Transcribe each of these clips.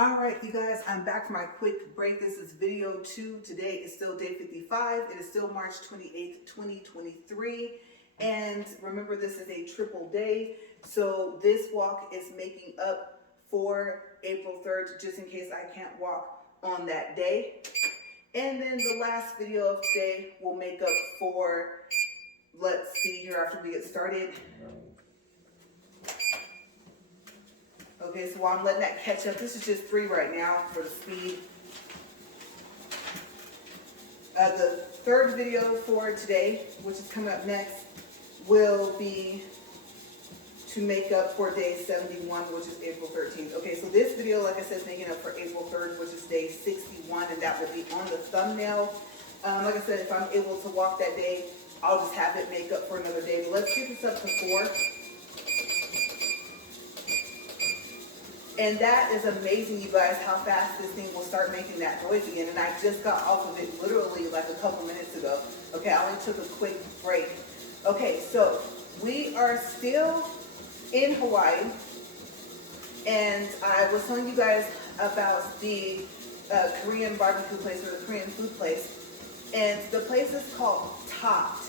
All right, you guys, I'm back for my quick break. This is video 2. Today is still day 55. It is still March 28th, 2023. And remember, this is a triple day. So this walk is making up for April 3rd, just in case I can't walk on that day. And then the last video of today will make up for, let's see here after we get started. Okay, so while I'm letting that catch up, this is just 3 right now for the speed. The third video for today, which is coming up next, will be to make up for day 71, which is April 13th. Okay, so this video, like I said, is making up for April 3rd, which is day 61, and that will be on the thumbnail. Like I said, if I'm able to walk that day, I'll just have it make up for another day. But let's get this up to 4. And that is amazing, you guys, how fast this thing will start making that noise again. And I just got off of it literally like a couple minutes ago. Okay, I only took a quick break. Okay, so we are still in Hawaii. And I was telling you guys about the Korean barbecue place, or the Korean food place. And the place is called Topped.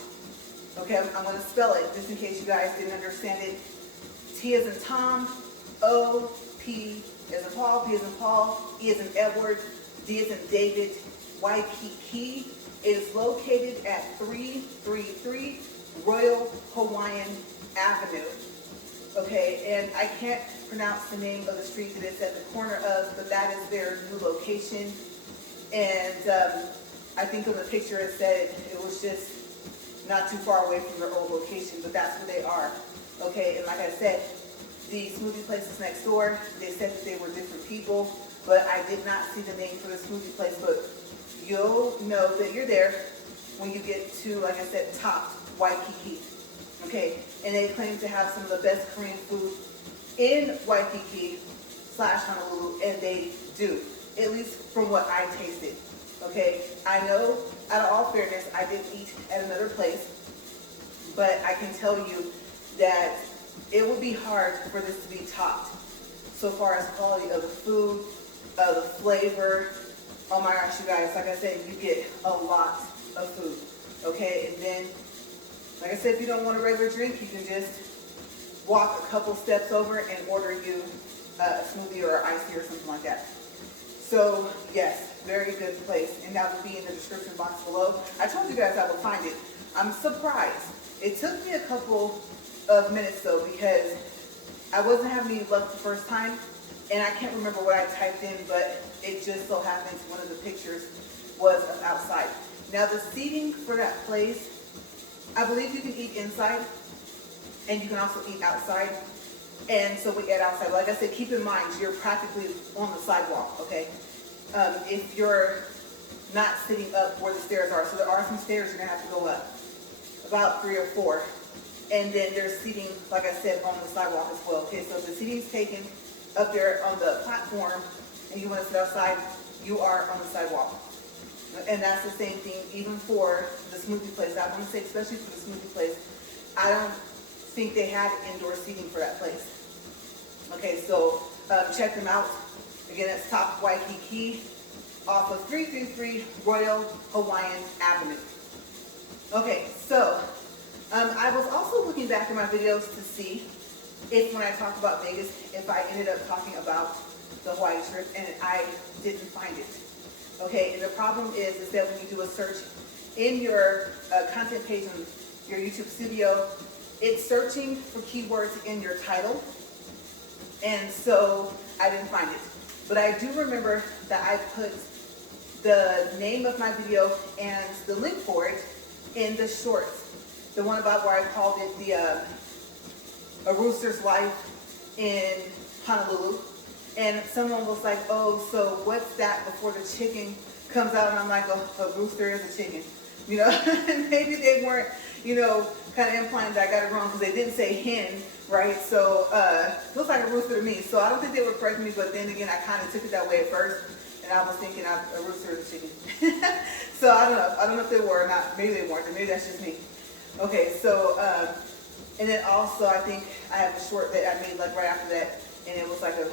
Okay, I'm going to spell it just in case you guys didn't understand it. T as in Tom, O, P as in Paul, P as in Paul, E as in Edward, D as in David, Waikiki. It is located at 333 Royal Hawaiian Avenue. Okay, and I can't pronounce the name of the street that it's at the corner of, but that is their new location. And I think on the picture it said it was just not too far away from their old location, but that's where they are. Okay, and like I said, the smoothie place is next door. They said that they were different people, but I did not see the name for the smoothie place. But you'll know that you're there when you get to, like I said, Topped Waikiki. Okay, and they claim to have some of the best Korean food in Waikiki / Honolulu, and they do, at least from what I tasted. Okay, I know, out of all fairness, I did eat at another place, but I can tell you that it would be hard for this to be topped so far as quality of the food, the flavor. Oh my gosh, you guys, like I said, you get a lot of food. Okay, and then, like I said, if you don't want a regular drink, you can just walk a couple steps over and order you a smoothie or icy or something like that. So yes, very good place, and that will be in the description box below. I told you guys I would find it. I'm surprised. It took me a couple of minutes though, because I wasn't having any luck the first time, and I can't remember what I typed in, but it just so happens one of the pictures was of outside. Now the seating for that place, I believe you can eat inside and you can also eat outside. And so we ate outside. Like I said, keep in mind you're practically on the sidewalk, okay? If you're not sitting up where the stairs are. So there are some stairs you're gonna have to go up, about 3 or 4. And then there's seating, like I said, on the sidewalk as well. Okay, so if the seating is taken up there on the platform and you want to sit outside, you are on the sidewalk. And that's the same thing even for the smoothie place. I want to say, especially for the smoothie place, I don't think they had indoor seating for that place. Okay, so check them out. Again, that's Topped Waikiki off of 333 Royal Hawaiian Avenue. Okay, so I was also looking back at my videos to see if, when I talked about Vegas, if I ended up talking about the Hawaii trip, and I didn't find it. Okay, and the problem is that when you do a search in your content page on your YouTube studio, it's searching for keywords in your title, and so I didn't find it. But I do remember that I put the name of my video and the link for it in the shorts. The one about where I called it the A Rooster's Life in Honolulu. And someone was like, oh, so what's that before the chicken comes out? And I'm like, oh, a rooster is a chicken. You know, maybe they weren't, you know, kind of implying that I got it wrong because they didn't say hen, right? So looks like a rooster to me. So I don't think they were correcting me, but then again, I kind of took it that way at first. And I was thinking a rooster is a chicken. So I don't know. I don't know if they were or not. Maybe they weren't. Maybe that's just me. Okay, so, and then also I think I have a short that I made like right after that, and it was like a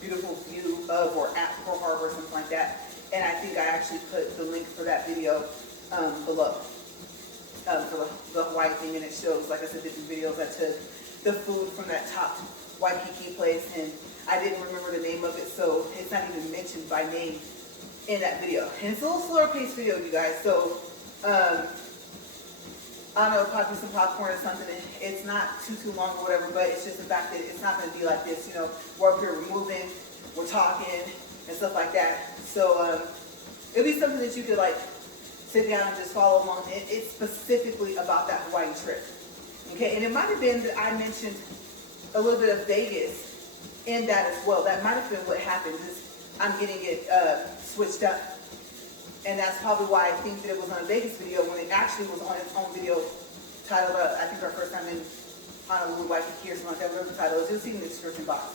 beautiful view of or at Pearl Harbor or something like that. And I think I actually put the link for that video below for the Hawaii thing, and it shows, like I said, different videos. I took the food from that top Waikiki place, and I didn't remember the name of it, so it's not even mentioned by name in that video. And it's a little slower paced video, you guys, so I don't know, popping some popcorn or something. It's not too long or whatever, but it's just the fact that it's not going to be like this, you know, we're up here, we're moving, we're talking, and stuff like that. So it'll be something that you could like sit down and just follow along. It's specifically about that Hawaii trip. Okay, and it might have been that I mentioned a little bit of Vegas in that as well. That might have been what happened, is I'm getting it switched up. And that's probably why I think that it was on a Vegas video when it actually was on its own video titled, I think our first time in Honolulu, Waikiki or something like that, whatever the title is. You'll see in the description box.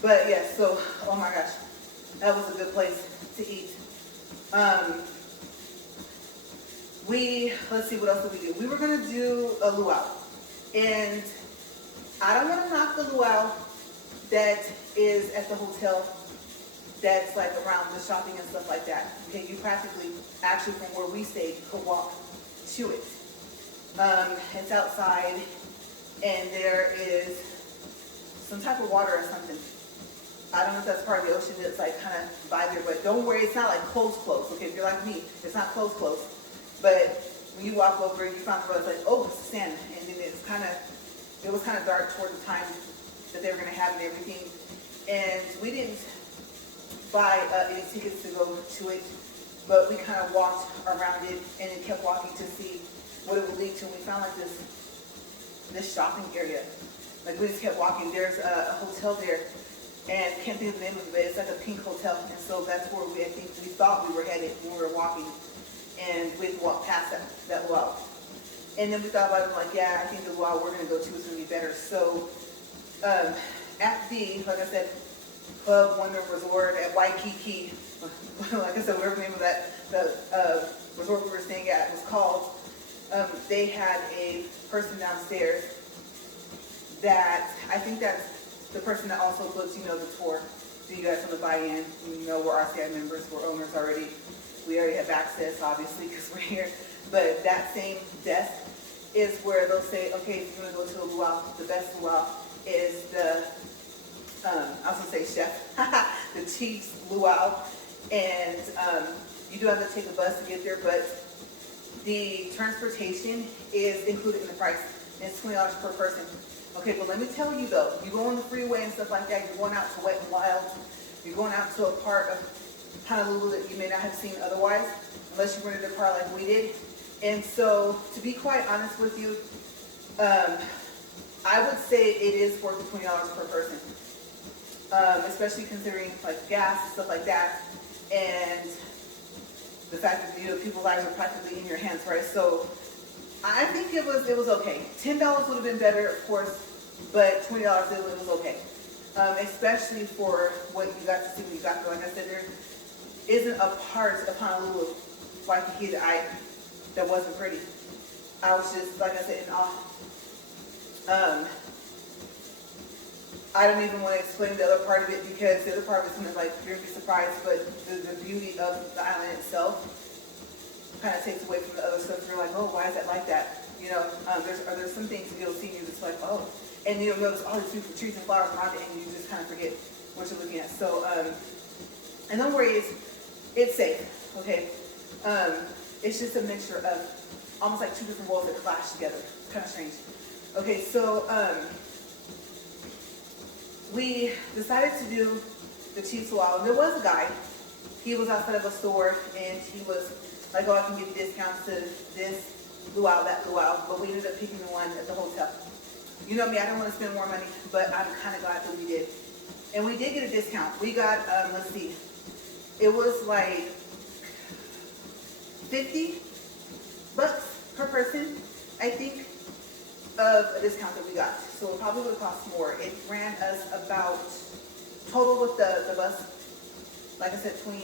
But yes, so, oh my gosh, that was a good place to eat. Let's see, what else did we do? We were going to do a luau. And I don't want to knock the luau that is at the hotel that's like around the shopping and stuff like that. Okay, you practically, actually from where we stayed, could walk to it. It's outside, and there is some type of water or something. I don't know if that's part of the ocean that's like kind of by there, but don't worry, it's not like close, okay? If you're like me, it's not close. But when you walk over, you find the road, it's like, oh, it's sand. And then it was kind of dark toward the time that they were gonna have and everything. And we didn't buy any tickets to go to it, but we kind of walked around it and then kept walking to see what it would lead to. And we found like this shopping area. Like we just kept walking. There's a hotel there, and can't think of the name of it, but it's like a pink hotel. And so that's where I think we thought we were headed when we were walking, and we walked past that Luau. And then we thought about it, like, yeah, I think the Luau we're gonna go to is gonna be better. So at the, like I said, Club Wonder Resort at Waikiki, like I said, whatever the name of the resort we were staying at was called, they had a person downstairs that, I think that's the person that also books, you know, the tour. So you guys want to buy in, you know, we're RCI members, we're owners already. We already have access, obviously, because we're here. But that same desk is where they'll say, okay, if you want to go to a luau, the best luau is the, I was going to say chef, the chief's luau. And you do have to take a bus to get there, but the transportation is included in the price. It's $20 per person. Okay, but let me tell you though, you go on the freeway and stuff like that, you're going out to Wet and Wild, you're going out to a part of Honolulu that you may not have seen otherwise, unless you rented a car like we did. And so, to be quite honest with you, I would say it is worth the $20 per person, especially considering like gas and stuff like that, and the fact that, you know, people's lives are practically in your hands, right? So I think it was okay. $10 would have been better, of course, but $20 it was okay, especially for what you got to see when you got there. Like I said, there isn't a part of Honolulu, Waikiki, that wasn't pretty. I was just, like I said, in awe. I don't even want to explain the other part of it, because the other part was something like, you're going to be surprised, but the beauty of the island itself kind of takes away from the other stuff. You're like, oh, why is that like that? You know, there's some things that you'll see and you're just like, oh. And you'll notice all these beautiful trees and flowers around it, and you just kind of forget what you're looking at. So, and don't worry, it's safe, okay? It's just a mixture of almost like two different worlds that clash together. It's kind of strange. Okay, so we decided to do the Chief's Luau. And there was a guy. He was outside of a store, and he was like, oh, I can give you discounts to this luau, that luau. But we ended up picking the one at the hotel. You know me, I don't want to spend more money, but I'm kind of glad that we did. And we did get a discount. We got, let's see, it was like $50 per person, I think, of a discount that we got. So it probably would have cost more. It ran us about, total with the bus, like I said, 20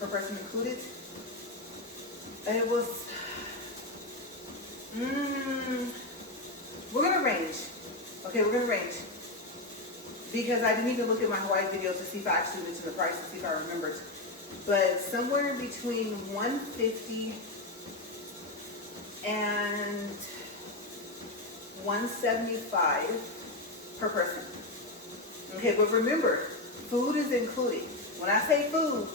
per person included. And it was, we're gonna range. Okay, we're gonna range because I didn't even look at my Hawaii videos to see if I actually mentioned the price to see if I remembered. But somewhere in between 150 and 175 per person. Okay, but remember, food is included. When I say food,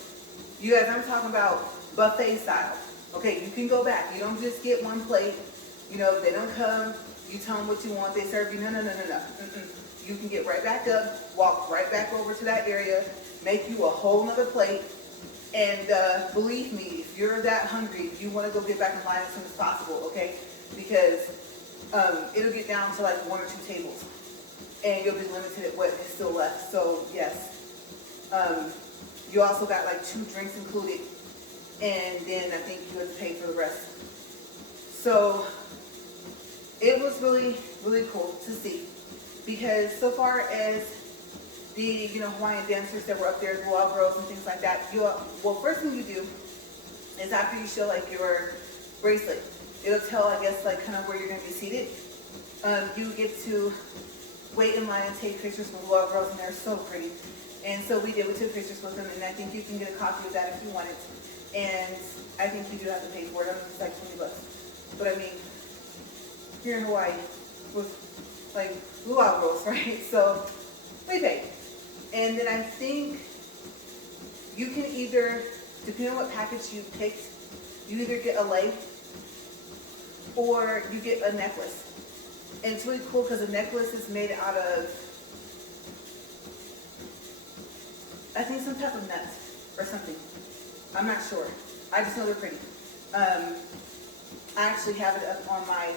you guys, I'm talking about buffet style. Okay, you can go back. You don't just get one plate. You know, they don't come, you tell them what you want, they serve you. No. You can get right back up, walk right back over to that area, make you a whole nother plate. And believe me, if you're that hungry, you want to go get back in line as soon as possible, okay? Because it'll get down to like 1 or 2 tables. And you'll be limited at what is still left. So yes, you also got like 2 drinks included, and then I think you have to pay for the rest. So it was really, really cool to see, because so far as the Hawaiian dancers that were up there, the Luau girls and things like that, well, first thing you do is after you show like your bracelet, it'll tell, I guess, like kind of where you're going to be seated. You get to wait in line and take pictures with Luau girls, and they're so pretty. And so we took pictures with them, and I think you can get a copy of that if you want it. And I think you do have to pay for it. I mean, it's like $20. But I mean, here in Hawaii with like Luau girls, right? So we paid. And then I think you can either, depending on what package you picked, you either get a leg or you get a necklace. And it's really cool because the necklace is made out of, I think, some type of nuts or something. I'm not sure. I just know they're pretty. I actually have it up on my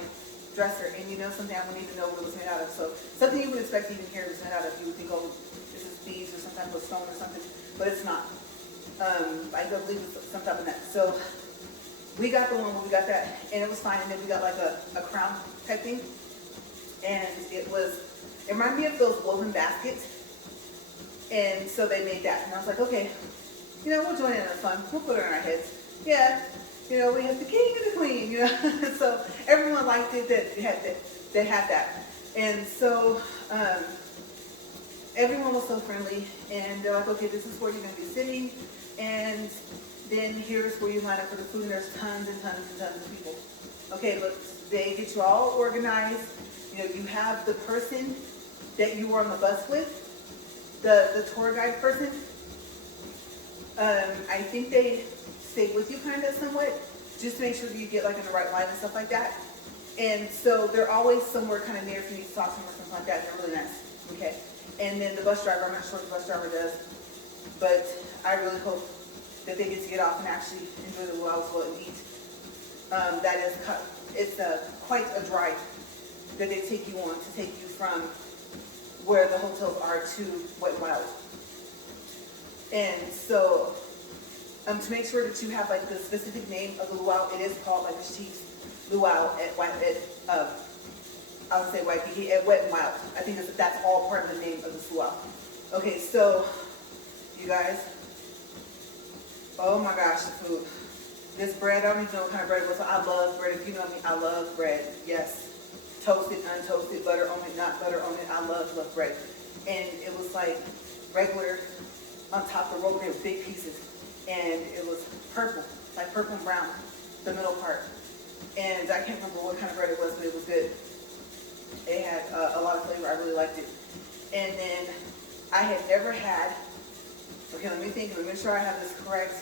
dresser, and something I wouldn't even know what it was made out of. So something you would expect to even hear it was made out of. You would think, oh, this is beads or some type of stone or something, but it's not. I don't believe it's some type of nut. So we got the one where we got that, and it was fine. And then we got like a crown type thing, and it reminded me of those woven baskets. And so they made that, and I was like, okay, we'll join in on the fun. We'll put it on our heads. Yeah. We have the king and the queen, So everyone liked it that they had that. And so everyone was so friendly, and they're like, okay, this is where you're going to be sitting, and then here's where you line up for the food, and there's tons and tons and tons of people. Okay, but they get you all organized. You have the person that you were on the bus with, the tour guide person. I think they stay with you kind of somewhat, just to make sure that you get like in the right line and stuff like that. And so they're always somewhere kind of near if you need to talk to them or something like that. They're really nice, okay? And then the bus driver, I'm not sure what the bus driver does, but I really hope that they get to get off and actually enjoy the luau as well and eat. It's quite a drive that they take you on to take you from where the hotels are to Wet 'n Wild. And so to make sure that you have like the specific name of the luau, it is called like the Chief's Luau at I would say Waikiki at Wet 'n Wild. I think that's all part of the name of this luau. Okay, so you guys, oh my gosh, the food. This bread, I don't even know what kind of bread it was. I love bread. If you know me, I love bread. Yes, toasted, untoasted, butter on it, not butter on it. I love bread. And it was like regular on top of the roll. They were big pieces. And it was purple, like purple and brown, the middle part. And I can't remember what kind of bread it was, but it was good. It had a lot of flavor. I really liked it. And then I had never had, okay, let me think, let me make sure I have this correct.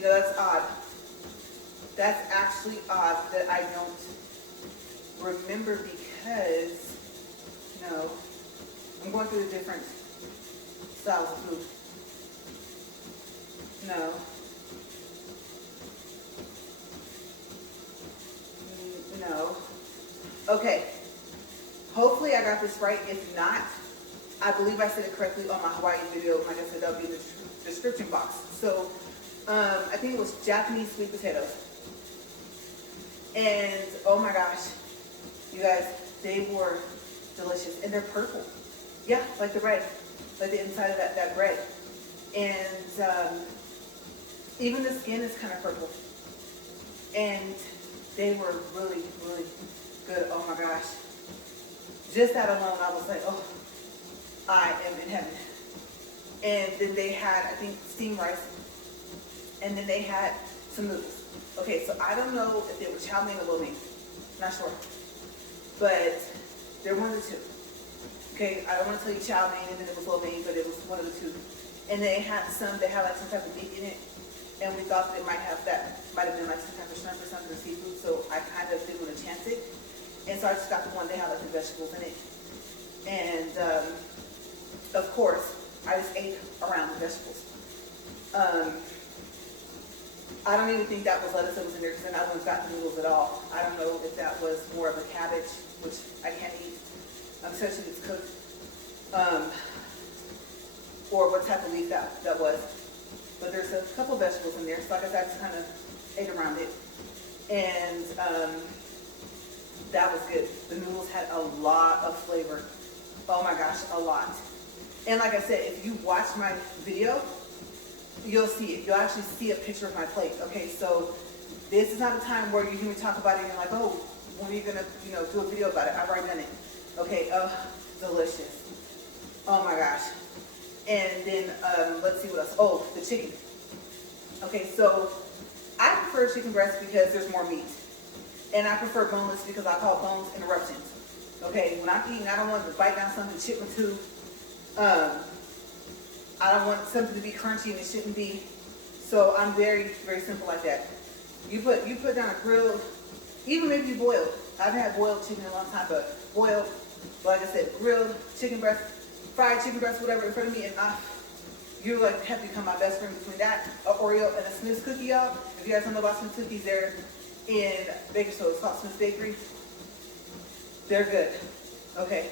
That's odd. That's actually odd that I don't remember because, I'm going through the different styles of food. No. No. Okay. Hopefully I got this right. If not, I believe I said it correctly on my Hawaiian video. Like I said, that'll be in the description box. So, I think it was Japanese sweet potatoes. And, oh my gosh, you guys, they were delicious. And they're purple. Yeah, like the bread, like the inside of that bread. And even the skin is kind of purple. And they were really, really good. Oh my gosh. Just that alone, I was like, oh, I am in heaven. And then they had, I think, steamed rice. And then they had some noodles. Okay, so I don't know if they were chow mein or lo mein. Not sure. But they're one of the two. Okay, I don't want to tell you chow mein and then it was lo mein, but it was one of the two. And they had some that had like some type of meat in it. And we thought that it might have been like some type of shrimp or something or seafood. So I kind of didn't want to chance it. And so I just got the one that had like the vegetables in it. And of course, I just ate around the vegetables. I don't even think that was lettuce that was in there because then I wouldn't have got the noodles at all. I don't know if that was more of a cabbage, which I can't eat, especially if it's cooked, or what type of leaf that was. But there's a couple of vegetables in there, so I guess I just kind of ate around it. And that was good. The noodles had a lot of flavor. Oh my gosh, a lot. And like I said, if you watch my video, you'll see it. You'll actually see a picture of my plate. Okay, so this is not a time where you hear me talk about it and you're like, oh, when are you gonna, do a video about it? I've already done it. Okay, delicious. Oh my gosh. And then let's see what else. Oh, the chicken. Okay, so I prefer chicken breast because there's more meat. And I prefer boneless because I call bones interruptions. Okay, when I'm eating, I don't want to bite down something, chip my tooth. I don't want something to be crunchy and it shouldn't be. So I'm very, very simple like that. You put down a grilled, even maybe you boiled. I haven't had boiled chicken in a long time, but boiled, like I said, grilled chicken breast, fried chicken breast, whatever in front of me, and you like have become my best friend between that, an Oreo and a Smith's cookie, y'all. If you guys don't know about Smith's cookies, they're in Bakersfield. It's called Smith's Bakery. They're good. Okay.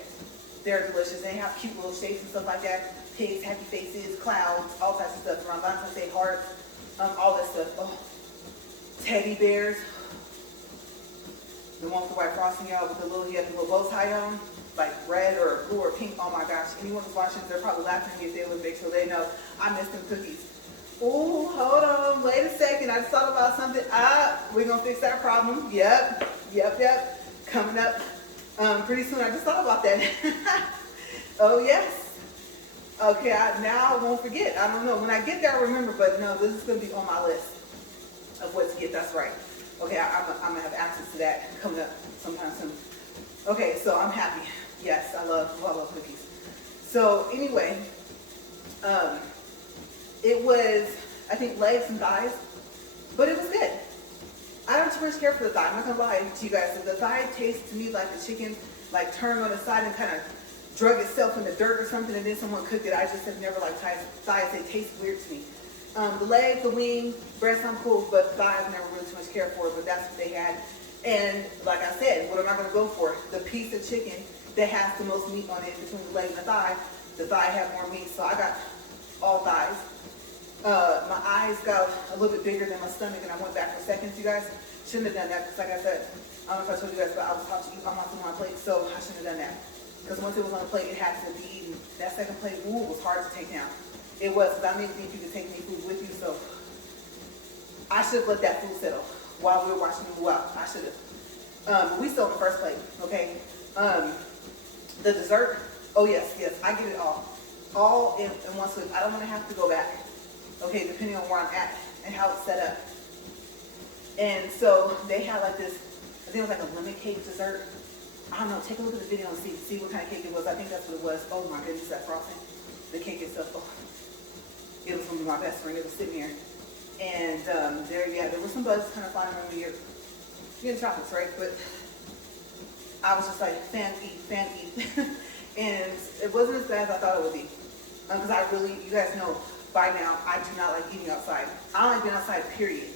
They're delicious. They have cute little shapes and stuff like that. Pigs, happy faces, clouds, all types of stuff. Around Valentine's Day, hearts, all that stuff. Oh, teddy bears. The one with the white frosting, y'all, with the little, he had the little bow tie on, like red or blue or pink. Oh my gosh. Anyone who's watching, they're probably laughing at me if they live big, so they know I miss them cookies. Oh, hold on. Wait a second. I just thought about something. We're going to fix that problem. Yep. Coming up pretty soon. I just thought about that. Oh, yes. Okay, now I won't forget. I don't know. When I get there, I'll remember, but no, this is going to be on my list of what to get. That's right. Okay, I'm going to have access to that coming up sometime soon. Okay, so I'm happy. Yes, I love cookies. So anyway, it was, I think, legs and thighs, but it was good. I don't too much care for the thigh. I'm not going to lie to you guys. So the thigh tastes to me like the chicken, like turned on the side and kind of drug itself in the dirt or something, and then someone cooked it. I just have never liked thighs. They taste weird to me. The leg, the wing, breast, I'm cool, but thighs never really too much care for it, but that's what they had. And like I said, what am I going to go for? The piece of chicken that has the most meat on it between the leg and the thigh. The thigh had more meat, so I got all thighs. My eyes got a little bit bigger than my stomach, and I went back for seconds, you guys. Shouldn't have done that, because like I said, I don't know if I told you guys, but I was taught to eat on my plate, so I shouldn't have done that. Because once it was on the plate, it had to be eaten. That second plate, was hard to take down. It was, because I didn't think you could take any food with you, so I should have let that food settle while we were watching Luau. I should have. We still in the first plate, okay? The dessert, oh yes, I get it all in one swoop. I don't want to have to go back, okay, depending on where I'm at and how it's set up. And so they had like this, I think it was like a lemon cake dessert. I don't know, take a look at the video and see what kind of cake it was. I think that's what it was. Oh my goodness, that frosting. The cake itself, it was going to be my best friend. It was sitting here. And there were some bugs kind of flying around me. You're getting chocolates, right? But I was just like, fan eat. And it wasn't as bad as I thought it would be. Because you guys know by now, I do not like eating outside. I don't like being outside, period.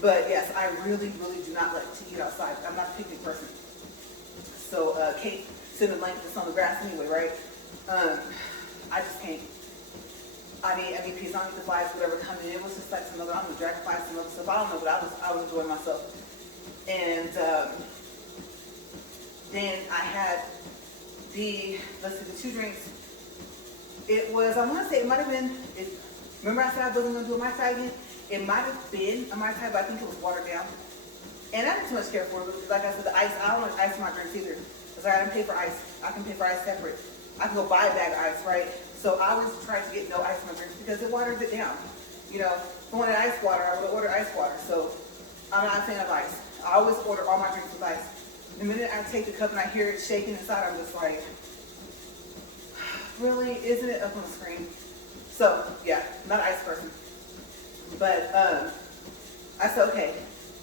But yes, I really, really do not like to eat outside. I'm not a picnic person. So Kate sitting blankets on the grass anyway, right? I just can't. I mean, peas, I don't eat the flies, whatever coming in. It was just like some other, I'm gonna drag flies, some other stuff. I don't know, but I was enjoying myself. And then I had the 2 drinks. It was, I want to say it might have been, remember I said I wasn't going to do a Mai Tai again? It might have been a Mai Tai, but I think it was watered down. And I didn't too much care for it, because like I said, the ice, I don't want ice in my drinks either. Because I didn't pay for ice. I can pay for ice separate. I can go buy a bag of ice, right? So I always try to get no ice in my drinks because it waters it down. You know, if I wanted ice water, I would order ice water. So I'm not a fan of ice. I always order all my drinks with ice. The minute I take the cup and I hear it shaking inside, I'm just like, really? Isn't it up on the screen? So yeah, not an ice person. But I said, okay,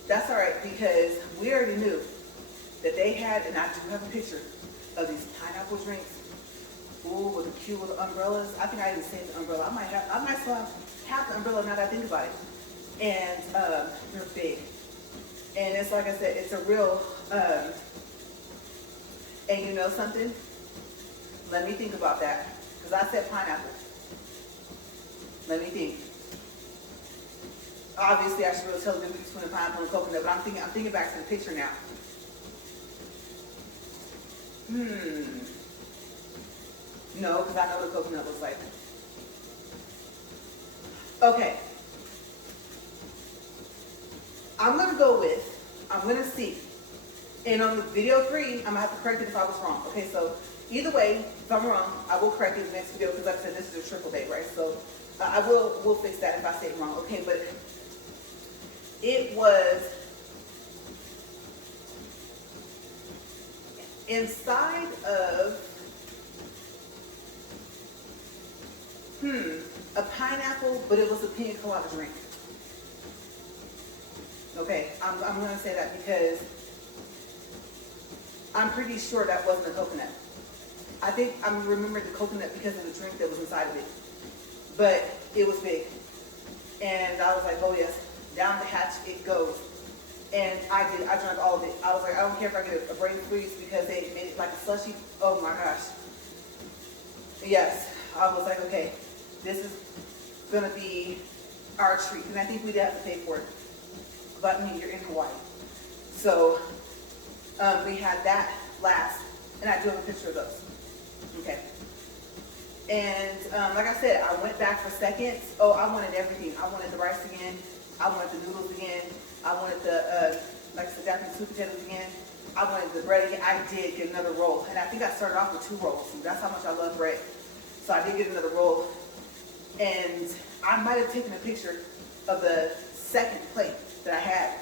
that's all right, because we already knew that they had, and I do have a picture of these pineapple drinks. Ooh, with the cute little umbrellas. I think I even saved the umbrella. I might still have the umbrella now that I think about it. And they're big. And it's like I said, it's a real, and you know something? Let me think about that. Because I said pineapple. Let me think. Obviously, I should really tell the difference between pineapple and coconut, but I'm thinking back to the picture now. No, because I know what coconut looks like. Okay. I'm going to see. And on the video 3, I'm going to have to correct it if I was wrong. Okay, so either way, if I'm wrong, I will correct it in the next video, because like I said, this is a triple date, right? So we'll fix that if I say it wrong. Okay, but it was inside of a pineapple, but it was a pina colada drink. Okay, I'm going to say that because I'm pretty sure that wasn't a coconut. I think I remember the coconut because of the drink that was inside of it. But it was big. And I was like, oh yes, down the hatch it goes. And I drank all of it. I was like, I don't care if I get a brain freeze, because they made it like a slushy. Oh my gosh. Yes, I was like, okay, this is gonna be our treat. And I think we did have to pay for it. But I mean, you're in Hawaii. So we had that last, and I do have a picture of those. Okay. And like I said, I went back for seconds. Oh, I wanted everything. I wanted the rice again. I wanted the noodles again. I wanted the, like I said, Japanese sweet potatoes again. I wanted the bread again. I did get another roll. And I think I started off with 2 rolls. And that's how much I love bread. So I did get another roll. And I might have taken a picture of the second plate that I had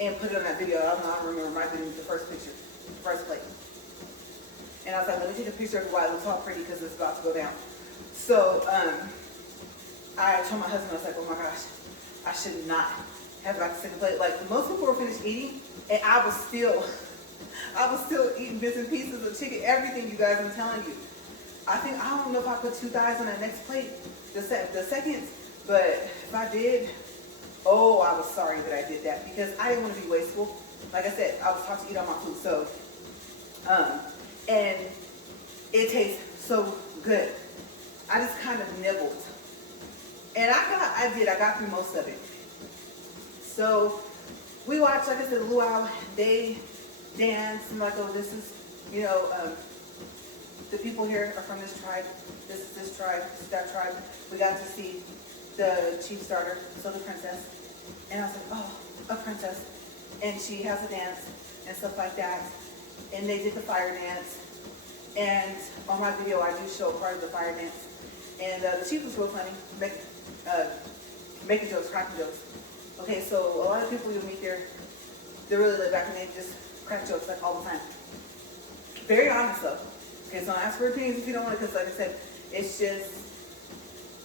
and put it on that video. I don't remember. It might have been the first picture, the first plate. And I was like, let me take a picture of it while it looks all pretty, because it's about to go down. So I told my husband, I was like, oh my gosh, I should not have got the second plate. Like, most people were finished eating, and I was still eating bits and pieces of chicken, everything, you guys, I'm telling you. I don't know if I put 2 thighs on that next plate, the seconds, but if I did, oh, I was sorry that I did that, because I didn't want to be wasteful. Like I said, I was taught to eat all my food, so, and it tastes so good. I just kind of nibbled. And I got through most of it. So we watched, like I said, Luau, they dance, and like, oh, this is, you know, the people here are from this tribe, this is this tribe, this is that tribe. We got to see the chief starter, so the princess. And I was like, oh, a princess. And she has a dance and stuff like that. And they did the fire dance. And on my video, I do show part of the fire dance. And the chief was real funny, making jokes, cracking jokes. Okay, so a lot of people you'll meet there, they really live back and they just crack jokes like all the time. Very honest though. Okay, so ask for opinions if you don't want it, because like I said, it's just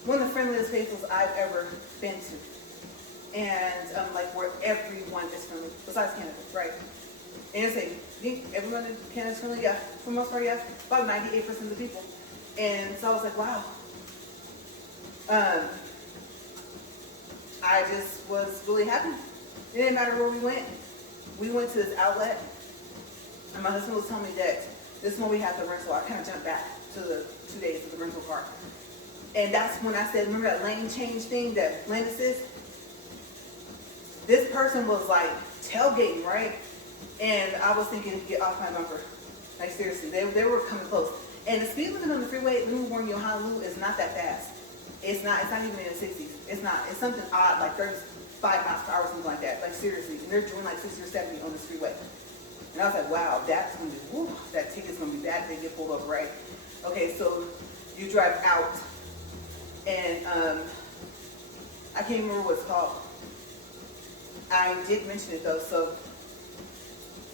one of the friendliest places I've ever been to. And like where everyone is friendly, besides Canada, right? And it's like, everyone in Canada is friendly, yeah, for the most part, yeah, about 98% of the people. And so I was like, wow. I just was really happy. It didn't matter where we went. We went to this outlet, and my husband was telling me that this is when we had the rental. I kind of jumped back to the 2 days of the rental car. And that's when I said, remember that lane change thing that Landis is? This person was like tailgating, right? And I was thinking, get off my bumper. Like seriously, they were coming close. And the speed limit on the freeway, let me warn you, Honolulu is not that fast. It's not even in the 60s. It's not. It's something odd, like 30, 5 miles per hour, something like that. Like seriously, and they're doing like 60 or 70 on this freeway. And I was like, wow, that's gonna be, whew, that ticket's gonna be bad if they get pulled over, right? Okay, so you drive out, and I can't remember what it's called. I did mention it though, so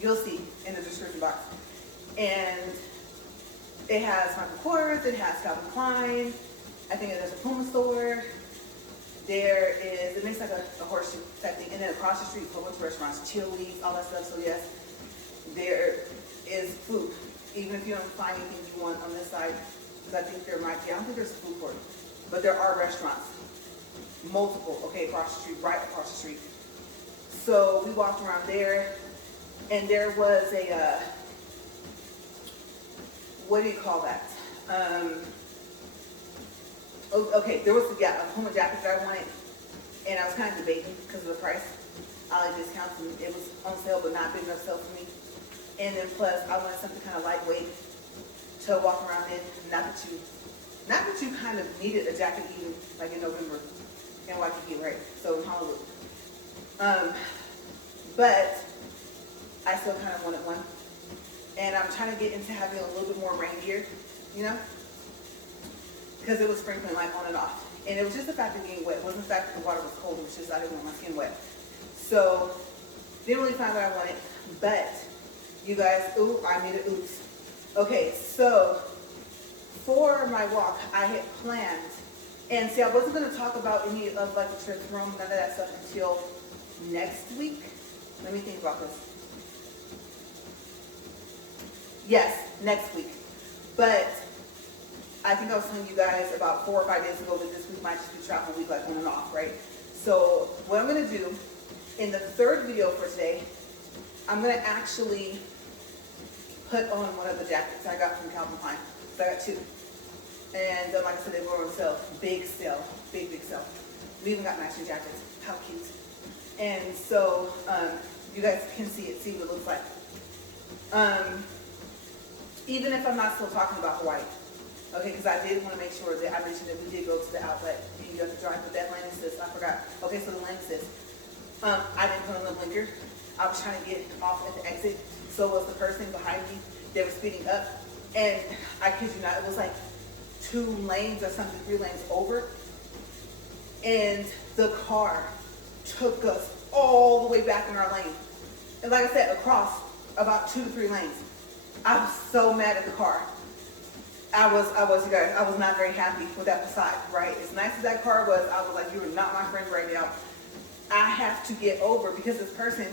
you'll see in the description box. And it has Michael Kors, it has Calvin Klein, I think there's a Puma store. There is, it makes like a horseshoe type thing. And then across the street, a whole bunch of restaurants, Chili's, all that stuff. So yes, there is food. Even if you don't find anything you want on this side, because I think there might be, I don't think there's a food court, but there are restaurants. Multiple, okay, across the street, right across the street. So we walked around there, and there was a, what do you call that? Okay, there was a Puma jacket that I wanted, and I was kind of debating because of the price. I like discounts, and it was on sale, but not big enough sale for me. And then plus, I wanted something kind of lightweight to walk around in. Not that you kind of needed a jacket even like in November in Waikiki, right? So in Honolulu. But I still kind of wanted one, and I'm trying to get into having a little bit more rain gear, you know. Because it was sprinkling like on and off. And it was just the fact of getting wet. It wasn't the fact that the water was cold, it was just I didn't want my skin wet. So, didn't really find what I wanted. But, you guys, ooh, I made it oops. Okay, so, for my walk, I had planned, and see, I wasn't going to talk about any of like the trip room, none of that stuff until next week. Let me think about this. Yes, next week. But, I think I was telling you guys about 4 or 5 days ago that this week might just be travel week, like on and off, right? So what I'm going to do in the third video for today, I'm going to actually put on one of the jackets I got from Calvin Klein. So I got 2. And like I said, they were on sale. Big sale. Big sale. We even got matching jackets. How cute. And so you guys can see it, see what it looks like. Even if I'm not still talking about Hawaii. Okay, because I did want to make sure that I mentioned that we did go to the outlet and you have to drive with that lane assist. I forgot. Okay, so the lane assist. I didn't put on the blinker. I was trying to get off at the exit. So was the person behind me. They were speeding up. And I kid you not, it was like 2 lanes or something, 3 lanes over. And the car took us all the way back in our lane. And like I said, across about 2 to 3 lanes. I was so mad at the car. I was, you guys, I was not very happy with that Passat, right? As nice as that car was, I was like, you are not my friend right now. I have to get over because this person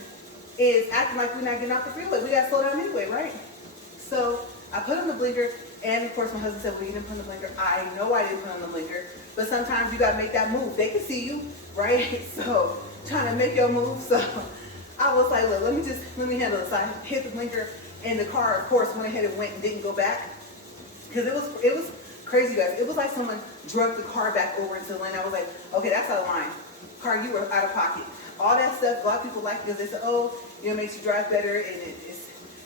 is acting like we're not getting off the freeway. We got to slow down anyway, right? So I put on the blinker, and of course my husband said, well, you didn't put on the blinker. I know I didn't put on the blinker, but sometimes you got to make that move. They can see you, right? So trying to make your move. So I was like, look, let me handle this. I hit the blinker, and the car, of course, went ahead and went and didn't go back. Because it was crazy, guys. It was like someone drug the car back over into the lane. I was like, okay, that's out of line. Car, you were out of pocket. All that stuff, a lot of people like it because they say, oh, it makes you drive better, and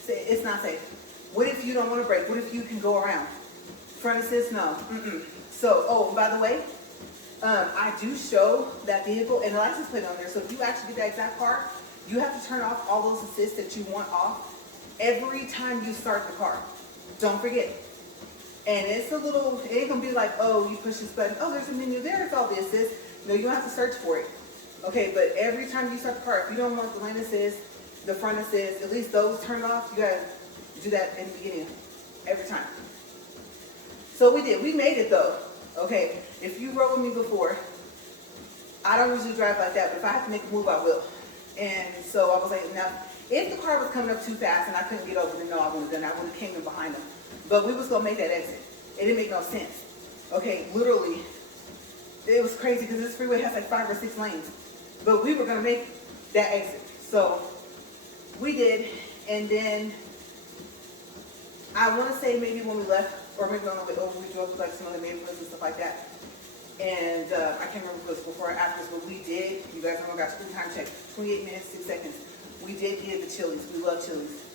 it's not safe. What if you don't want to brake? What if you can go around? Front assist, no. So, oh, by the way, I do show that vehicle and the license plate on there. So if you actually get that exact car, you have to turn off all those assists that you want off every time you start the car. Don't forget. And it's a little, it ain't gonna be like, oh, you push this button, oh, there's a menu there, it's all the assist. No, you don't have to search for it. Okay, but every time you start the car, if you don't want the lane assist, the front assist, at least those turned off, you gotta do that in the beginning, every time. So we did, we made it though. Okay, if you rode with me before, I don't usually drive like that, but if I have to make a move, I will. And so I was like, now, if the car was coming up too fast and I couldn't get over, then no, I wouldn't have done that. I would have came in behind them. But we was gonna make that exit. It didn't make no sense. Okay, literally, it was crazy because this freeway has like 5 or 6 lanes. But we were gonna make that exit. So we did, and then I wanna say maybe when we left, or maybe on the way over, we drove to like some other neighborhoods and stuff like that. And I can't remember if it was before or after, but we did, you guys remember, got screen time check, 28 minutes, 6 seconds. We did get the Chili's. We love Chili's.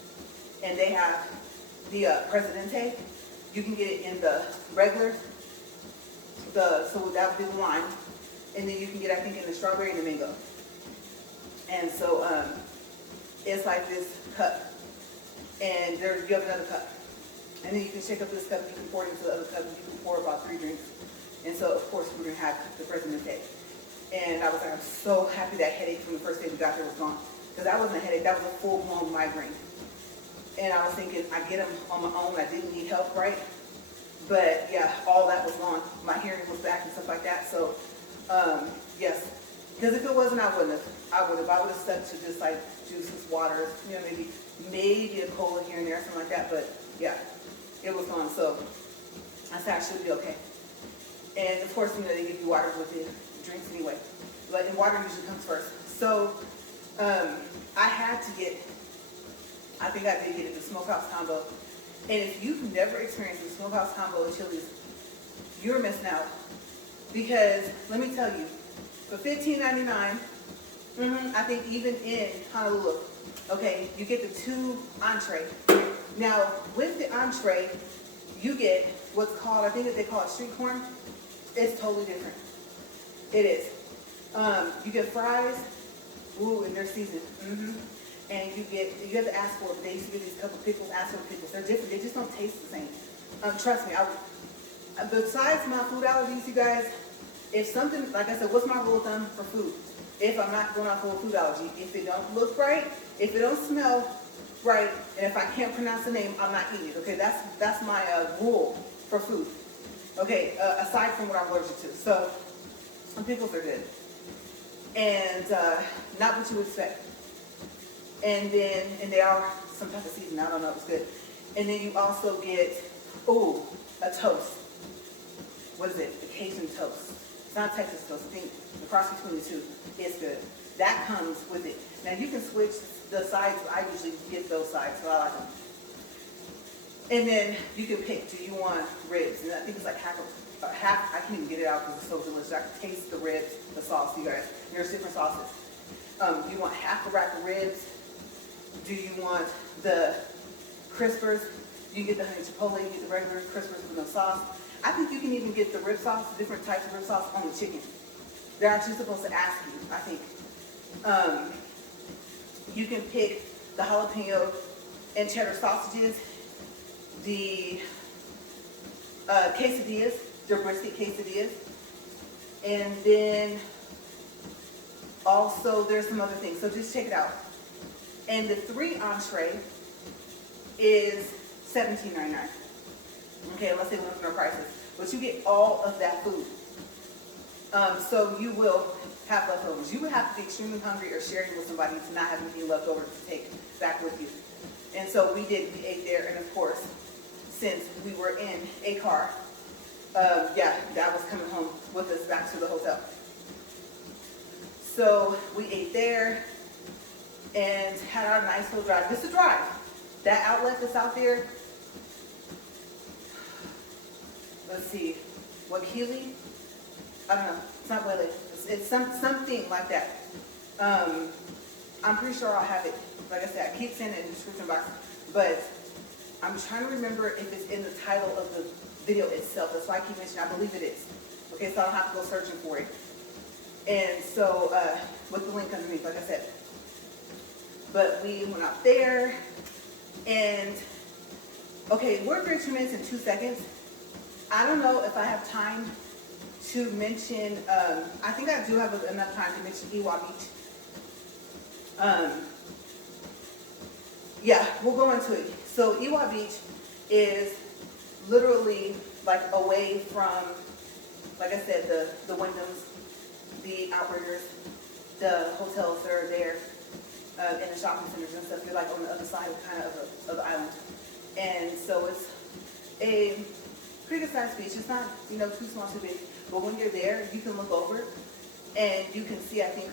And they have the Presidente. You can get it in the regular, so that would be the lime. And then you can get, I think, in the strawberry and the mango. And so it's like this cup, and there you have another cup, and then you can shake up this cup, you can pour it into the other cup, and you can pour about 3 drinks. And so of course we're gonna have the President's Day. And I was like, I'm so happy that headache from the first day we got there was gone, because that wasn't a headache, that was a full-blown migraine. And I was thinking, I get them on my own, I didn't need help, right? But yeah, all that was gone. My hearing was back and stuff like that. So yes, because if it wasn't, I would have stuck to just like juices, waters, you know, maybe a cola here and there, something like that. But yeah, it was gone. So I said I should be okay. And of course, you know, they give you water with the drinks anyway. But and water usually comes first. So I had to get, I think I did get it, the Smokehouse combo. And if you've never experienced the Smokehouse combo at Chili's, you're missing out. Because let me tell you, for $15.99, I think even in Honolulu, okay, you get the 2 entree. Now, with the entree, you get what's called, I think that they call it street corn. It's totally different. It is. You get fries, ooh, and they're seasoned. And you have to ask for it. They used to give these couple pickles, ask for pickles. They're different. They just don't taste the same. Trust me. Besides my food allergies, you guys, if something, like I said, what's my rule of thumb for food? If I'm not going out for a food allergy, if it don't look right, if it don't smell right, and if I can't pronounce the name, I'm not eating it. Okay, that's my rule for food. Okay, aside from what I'm allergic to. So, pickles are good, and not what you would expect. And then, and they are some type of seasoning, I don't know, it's good. And then you also get, ooh, a toast. What is it? A Cajun toast. It's not Texas toast. I think the cross between the two is good. That comes with it. Now you can switch the sides. I usually get those sides, so I like them. And then you can pick, do you want ribs? And I think it's like half, I can't even get it out because it's so delicious. I can taste the ribs, the sauce, you guys. There's different sauces. You want half a rack of ribs? Do you want the crispers? You can get the honey chipotle, you get the regular crispers with no sauce. I think you can even get the rib sauce, different types of rib sauce on the chicken. They're actually supposed to ask you, I think. You can pick the jalapeno and cheddar sausages, the quesadillas, they're brisket quesadillas. And then also there's some other things, so just check it out. And the 3 entree is $17.99. Okay, unless they went up their prices. But you get all of that food. So you will have leftovers. You would have to be extremely hungry or sharing with somebody to not have anything left over to take back with you. And so we ate there, and of course, since we were in a car, Dad was coming home with us back to the hotel. So we ate there and had our nice little drive. Just a drive. That outlet that's out there, let's see, Waikele? I don't know. It's not Waikele. It's something like that. I'm pretty sure I'll have it. Like I said, I keep sending it in the description box, but I'm trying to remember if it's in the title of the video itself. That's why I keep mentioning. I believe it is. Okay, so I don't have to go searching for it. And so, with the link underneath, like I said. But we went out there, and okay, we're 32 minutes and 2 seconds. I don't know if I have time to mention, I think I do have enough time to mention Ewa Beach. Yeah, we'll go into it. So Ewa Beach is literally like away from, like I said, the Wyndhams, the Outriggers, the hotels that are there, and the shopping centers and stuff. You're like on the other side of the island. And so it's a pretty good sized beach. It's not, too small, too big. But when you're there, you can look over and you can see, I think,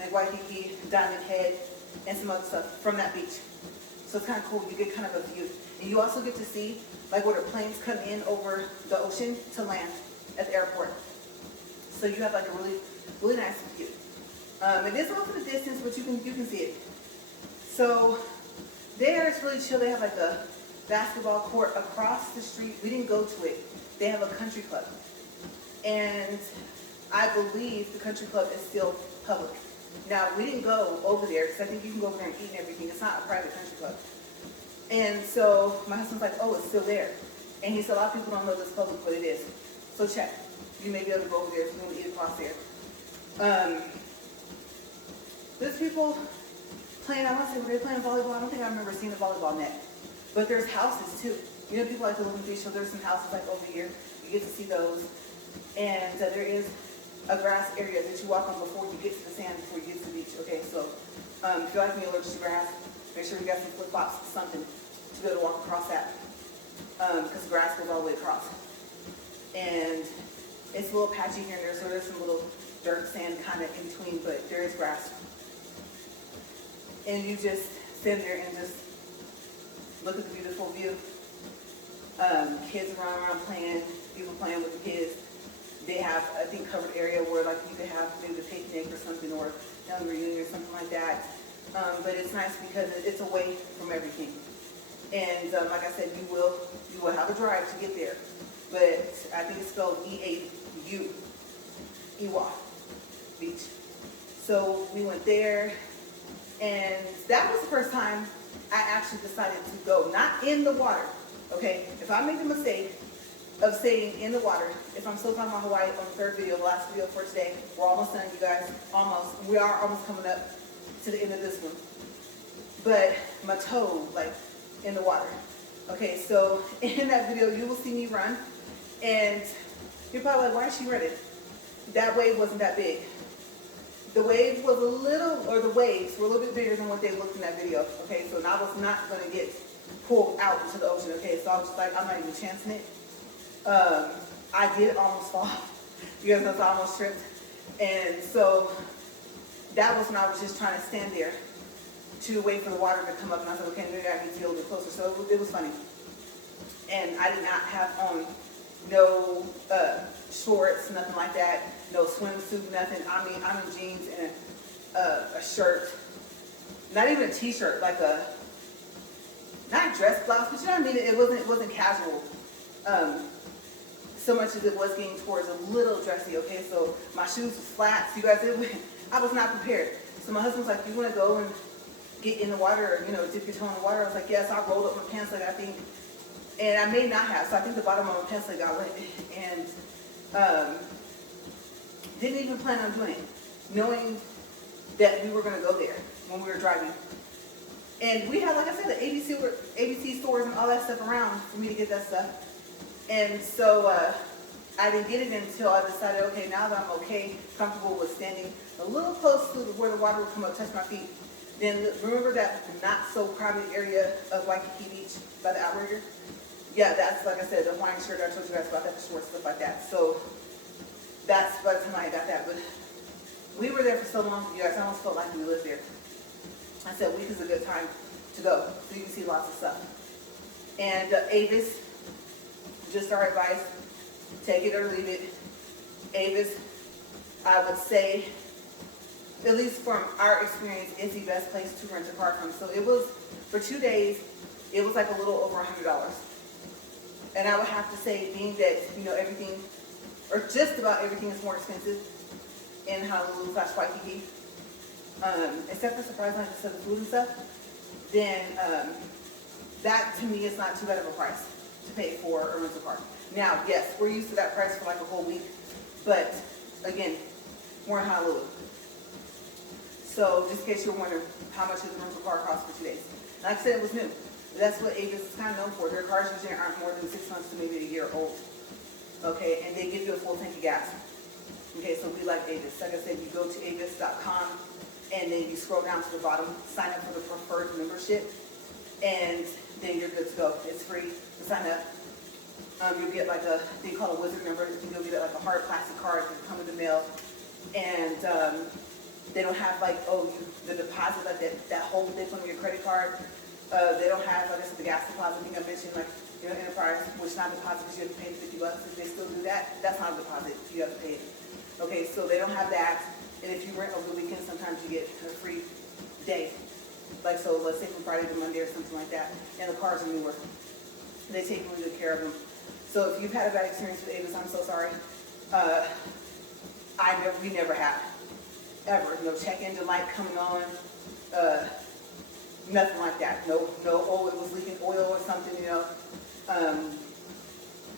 like Waikiki, Diamond Head, and some other stuff from that beach. So it's kind of cool. You get kind of a view. And you also get to see like where the planes come in over the ocean to land at the airport. So you have like a really, really nice view. It is off in the distance, but you can see it. So there it's really chill. They have like a basketball court across the street. We didn't go to it. They have a country club. And I believe the country club is still public. Now, we didn't go over there because I think you can go over there and eat and everything. It's not a private country club. And so my husband's like, oh, it's still there. And he said, a lot of people don't know this public, but it is. So check. You may be able to go over there if you want to eat across there. There's people playing, I want to say, were they playing volleyball? I don't think I remember seeing a volleyball net. But there's houses too. You know, people like to live in the beach, so there's some houses like over here. You get to see those. And there is a grass area that you walk on before you get to the sand, before you get to the beach. Okay, so if you're like me, allergic to grass, make sure you got some flip-flops, something to be able to walk across that. Because grass goes all the way across. And it's a little patchy here and there, so there's some little dirt, sand kind of in between, but there is grass. And you just stand there and just look at the beautiful view. Kids around playing, people playing with the kids. They have, I think, covered area where like you could have maybe a picnic or something, or family reunion or something like that. But it's nice because it's away from everything. And like I said, you will have a drive to get there. But I think it's spelled E-A-U, Ewa Beach. So we went there, and that was the first time I actually decided to go, not in the water. Okay, if I make the mistake of saying in the water, if I'm still talking about Hawaii on the third video, the last video for today, we're almost done, you guys, almost. We are almost coming up to the end of this one. But my toe, like, in the water. Okay, so in that video, you will see me run, and you're probably like, why is she running? That wave wasn't that big. The wave was a little, or the waves were a little bit bigger than what they looked in that video. Okay, so I was not going to get pulled out into the ocean. Okay, so I was just like, I'm not even chancing it. I did almost fall because I was almost tripped. And so that was when I was just trying to stand there to wait for the water to come up. And I said, okay, maybe I need to be a little bit closer. So it was funny. And I did not have on no shorts, nothing like that, no swimsuit, nothing. I mean, I'm in jeans and a shirt, not even a t-shirt, like a, not dress blouse, but you know what I mean? It wasn't casual. So much as it was getting towards a little dressy, okay? So my shoes was flat. So you guys, I was not prepared. So my husband was like, you want to go and get in the water, or, you know, dip your toe in the water? I was like, yes. I rolled up my pants leg, I think. And I may not have. So I think the bottom of my pants leg got wet. And didn't even plan on doing it, knowing that we were going to go there when we were driving. And we had, like I said, the ABC stores and all that stuff around for me to get that stuff. And so I didn't get it until I decided, okay, now that I'm okay, comfortable with standing a little close to where the water would come up, touch my feet. Then remember that not so crowded area of Waikiki Beach by the outrigger? Yeah, that's, like I said, the Hawaiian shirt I told you guys about, that, the short stuff like that. So that's by the time I got that. But we were there for so long, you guys, I almost felt like we lived there. I said, week is a good time to go, so you can see lots of stuff. And Avis, just our advice, take it or leave it. Avis, I would say, at least from our experience, is the best place to rent a car from. So it was, for 2 days, it was like a little over $100. And I would have to say, being that, you know, everything, or just about everything is more expensive in Honolulu / Waikiki, except for surprisingly, just the food and stuff, then that to me is not too bad of a price to pay for a rental car. Now, yes, we're used to that price for like a whole week, but again, we're in Honolulu. So just in case you're wondering how much does a rental car cost for 2 days. Like I said, it was new. That's what Avis is kind of known for. Their cars usually aren't more than 6 months to maybe a year old. Okay, and they give you a full tank of gas. Okay, so we like Avis. Like I said, you go to avis.com and then you scroll down to the bottom, sign up for the preferred membership, and then you're good to go. It's free to sign up. You'll get like a, they call it a wizard member. You'll get like a hard plastic card that come in the mail, and they don't have like, the deposit, like that whole thing on your credit card. They don't have, like I said, the gas deposit. I think I mentioned, like, you know, Enterprise, which is not a deposit because you have to pay $50. If they still do that, that's not a deposit. You have to pay it. Okay, so they don't have that. And if you rent over the weekend, sometimes you get a free day. Like, so let's say from Friday to Monday or something like that. And the cars are newer. They take really good care of them. So if you've had a bad experience with Avis, I'm so sorry. We never have. ever. No check engine light coming on, nothing like that. No, oh, it was leaking oil or something, you know.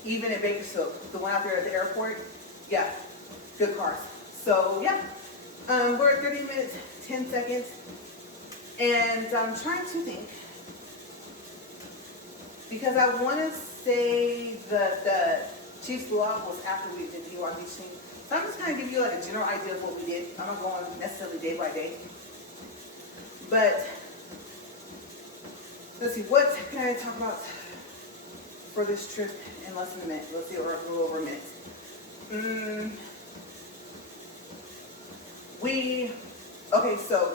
Even at Bakersfield, the one out there at the airport, yeah, good cars. So yeah, we're at 30 minutes, 10 seconds, and I'm trying to think, because I want to say the Chiefs Luau was after we did the Ewa Beach thing. So I'm just kind of giving you like a general idea of what we did. I'm not going necessarily day by day. But let's see, what can I talk about for this trip in less than a minute? Let's see, or a little over a minute. Okay, so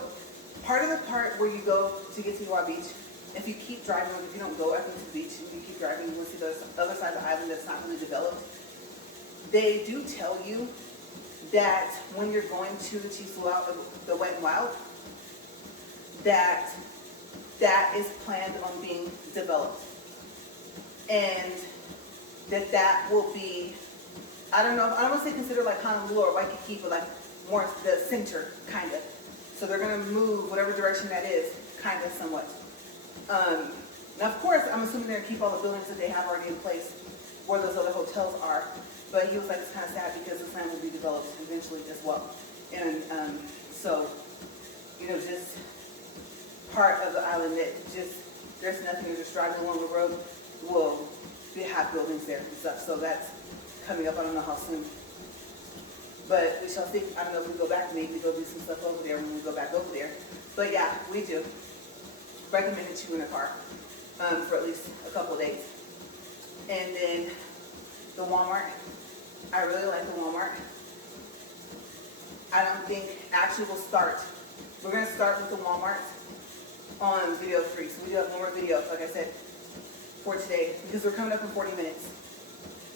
part of the part where you go to get to Ewa Beach, if you keep driving, if you don't go up into the beach and you keep driving, you will see the other side of the island that's not really developed. They do tell you that when you're going to the Chiefs Luau, the Wet and Wild, that is planned on being developed. And that will be, I don't want to say considered like Honolulu or Waikiki, but like more the center, kind of. So they're going to move whatever direction that is, kind of somewhat. Now, of course, I'm assuming they're going to keep all the buildings that they have already in place where those other hotels are. But he was like, it's kind of sad because this land will be developed eventually as well. And so, you know, just part of the island that just, there's nothing, you're just driving along the road, will have buildings there and stuff. So that's coming up, I don't know how soon. But we shall see. I don't know if we go back, maybe go do some stuff over there when we go back over there. But yeah, we do recommend it you in a car for at least a couple of days. And then the Walmart. I really like the Walmart. I don't think, actually we'll start. We're going to start with the Walmart on video 3. So we do have one more video, like I said, for today, because we're coming up in 40 minutes.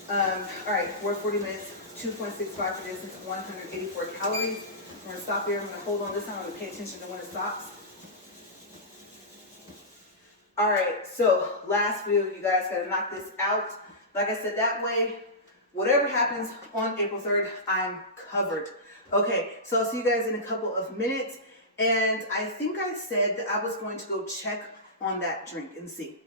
All right, we're at 40 minutes, 2.65 for distance, 184 calories. We're going to stop here. I'm going to hold on this time. I'm going to pay attention to when it stops. All right, so last video, you guys got to knock this out. Like I said, that way, whatever happens on April 3rd, I'm covered. Okay, so I'll see you guys in a couple of minutes. And I think I said that I was going to go check on that drink and see.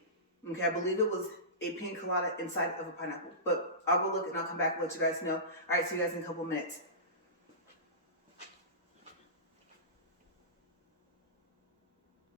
Okay, I believe it was a pina colada inside of a pineapple. But I'll go look and I'll come back and let you guys know. All right, see you guys in a couple of minutes.